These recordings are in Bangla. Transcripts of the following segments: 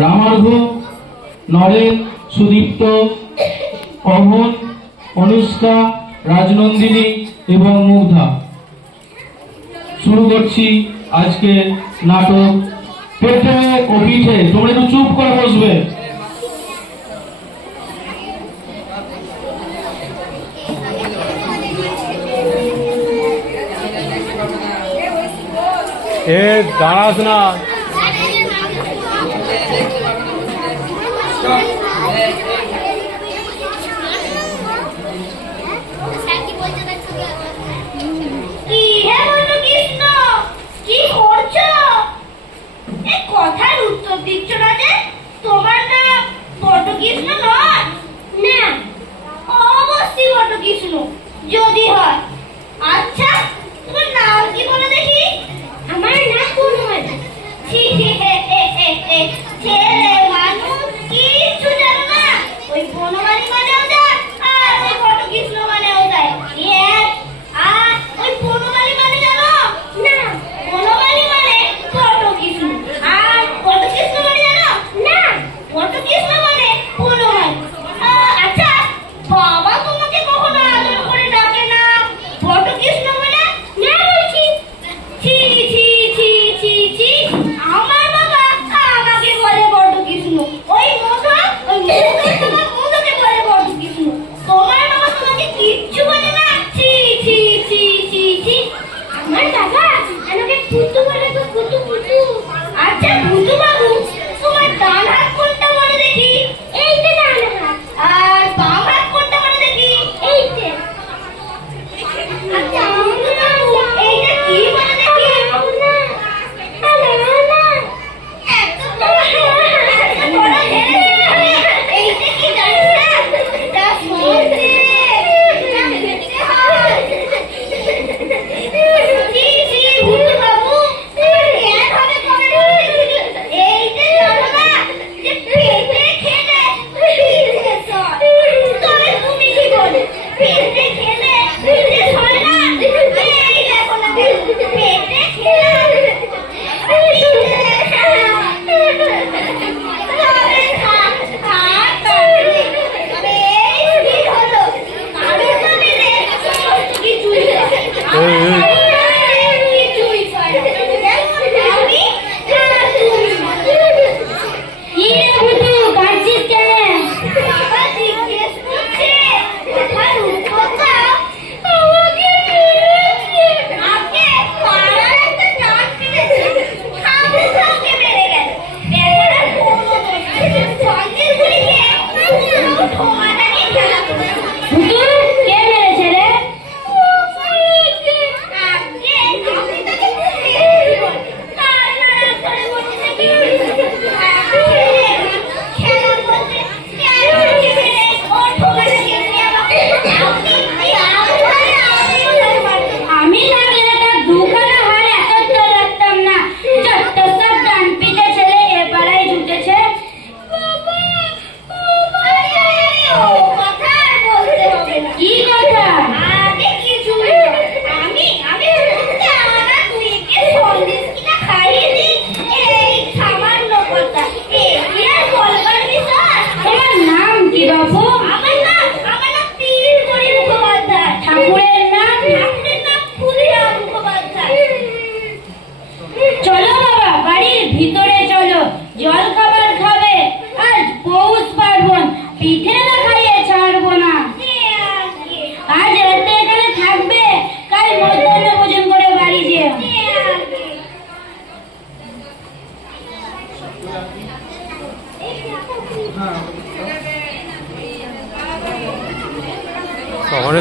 রামার্ঘ, নরেন, সুদীপ্ত, অভন, অনুষ্কা, রাজনন্দিনী এবং মুগ্ধা। শুরু করছি আজকের নাটক পেটে ও পিঠে। তোমরা একটু চুপ করে বসবে। দাঁড়াস না। কথার উত্তর দিচ্ছ না যে? তোমার নাম বটকৃষ্ণ নয়? না, অবশ্যই বটকৃষ্ণ যদি হয়। আচ্ছা, তোমার নাম কি বলে দেখি? আমার নাম বনমালী। ছেলে মানুষ কিচ্ছু জানো না। ওই বনমালী মানেও যায় আর ওই বটকৃষ্ণ মানেও যায়। আর ওই বনমালী মানে জানো না? বনমালী মানে বটকৃষ্ণ। আর বটকৃষ্ণ মানে জানো না? বটকৃষ্ণ মানে বনমালী। আচ্ছা, বাবা তোমাকে কখনো আদর করে ডাকে না বটকৃষ্ণ বলে? না বলছি। ছি ছি ছি ছি ছি, আমার বাবা আমাকে বলে বটকৃষ্ণ। ওই মোটা ওই তোমার মোটাকে বলে বটকৃষ্ণ। তোমার বাবা তোমাকে কিচ্ছু বলে না? ছি ছি ছি ছি ছি, আমার বাবা আমাকে পুতু বলে তো, পুতু পুতু। আচ্ছা পুতু বাবু, তোমার ডান হাত কোনটা বলে দেখি? এইটা ডান হাত। আর বাম হাত কোনটা বলে দেখি? এইটা। আচ্ছা এইটা কি বলে দেখি? এত বড় এইটা কি জানো না? এটা শুনতে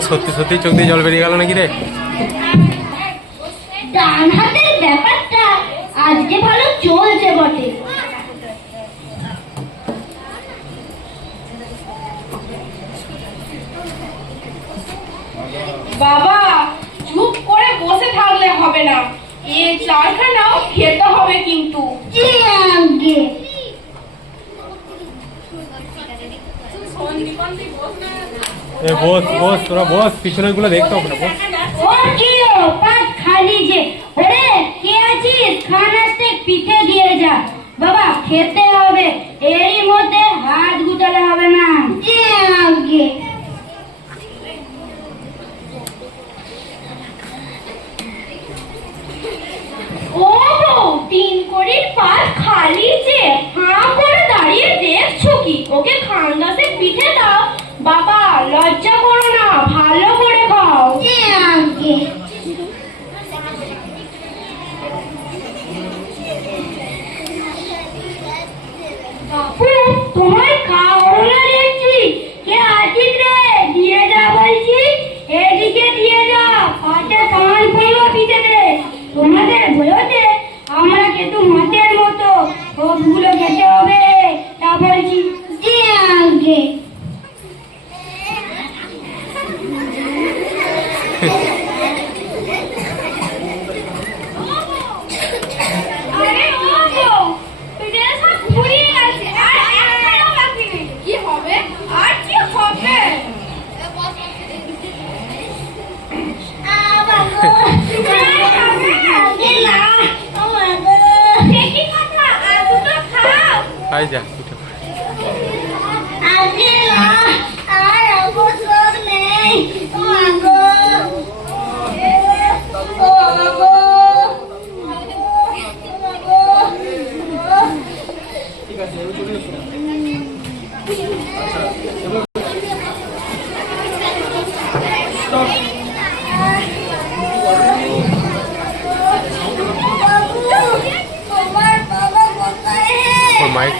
সত্যি সত্যি চোখ দিয়ে জল বেরিয়ে গেল নাকি রে? ডান হাতের ব্যাপারটা আজকে ভালো চলছে বটে। বাবা চুপ করে বসে থাকলে হবে না, এ চারখানাও খেতে হবে কিন্তু। বস বস, তোরা বস, পিছনের গুলো দেখতে হবে না। বস খালি যে ওরে কে আছিস, খান আসতে পিঠে দিয়ে যা। বাবা খেতে হবে। যেতে হবে, তারপরে জি আগে। আরে ও গো, পেটে সব ফুরিয়ে গেছে, আর একটাও বাকি নেই। কি হবে? আর কি হবে? খাই যা ওর মাইক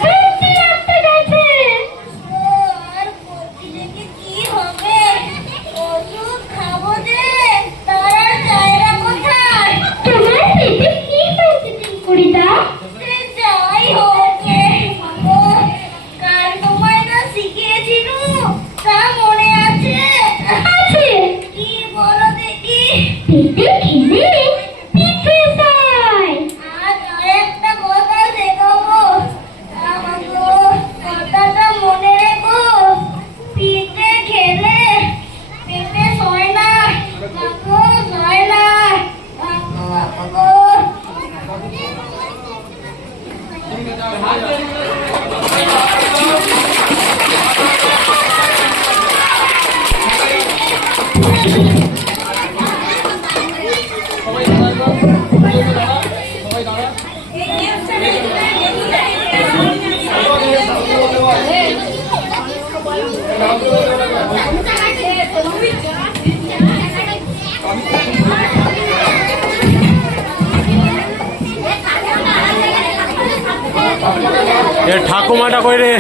এ ঠাকুমাটা কই রে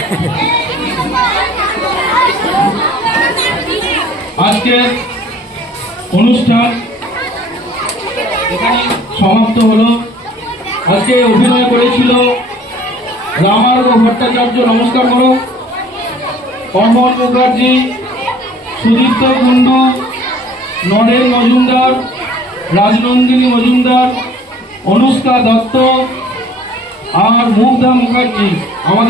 আজকের অনুষ্ঠান এখানে সমাপ্ত হলো। আজকে অভিনয় করেছিল রামার্গ ভট্টাচার্য, নমস্কার করো, অমল মুখার্জি, সুদীপ্ত কুণ্ডু, নরেন মজুমদার, রাজনন্দিনী মজুমদার, অনুষ্কা দত্ত আর মুগ্ধা মুখার্জি। আমাদের